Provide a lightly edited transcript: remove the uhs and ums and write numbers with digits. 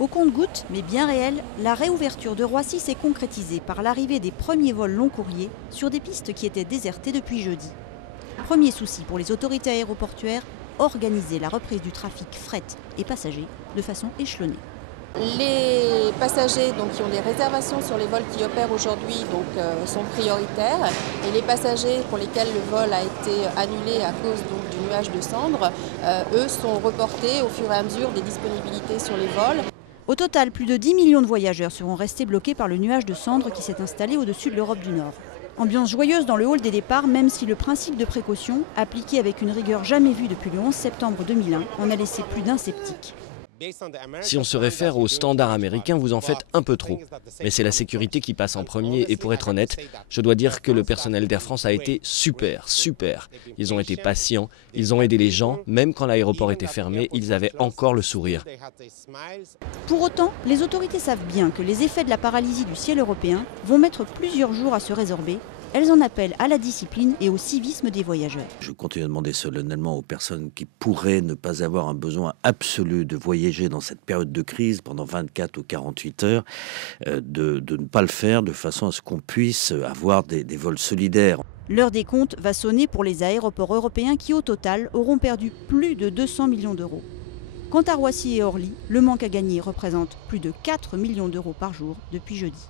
Au compte-gouttes, mais bien réel, la réouverture de Roissy s'est concrétisée par l'arrivée des premiers vols long courriers sur des pistes qui étaient désertées depuis jeudi. Premier souci pour les autorités aéroportuaires, organiser la reprise du trafic fret et passagers de façon échelonnée. Les passagers qui ont des réservations sur les vols qui opèrent aujourd'hui sont prioritaires et les passagers pour lesquels le vol a été annulé à cause du nuage de cendres, eux sont reportés au fur et à mesure des disponibilités sur les vols. Au total, plus de 10 millions de voyageurs seront restés bloqués par le nuage de cendres qui s'est installé au-dessus de l'Europe du Nord. Ambiance joyeuse dans le hall des départs, même si le principe de précaution, appliqué avec une rigueur jamais vue depuis le 11 septembre 2001, en a laissé plus d'un sceptique. Si on se réfère aux standards américains, vous en faites un peu trop. Mais c'est la sécurité qui passe en premier et pour être honnête, je dois dire que le personnel d'Air France a été super. Ils ont été patients, ils ont aidé les gens, même quand l'aéroport était fermé, ils avaient encore le sourire. Pour autant, les autorités savent bien que les effets de la paralysie du ciel européen vont mettre plusieurs jours à se résorber. Elles en appellent à la discipline et au civisme des voyageurs. Je continue à demander solennellement aux personnes qui pourraient ne pas avoir un besoin absolu de voyager dans cette période de crise pendant 24 ou 48 heures, de ne pas le faire de façon à ce qu'on puisse avoir des vols solidaires. L'heure des comptes va sonner pour les aéroports européens qui, au total, auront perdu plus de 200 millions d'euros. Quant à Roissy et Orly, le manque à gagner représente plus de 4 millions d'euros par jour depuis jeudi.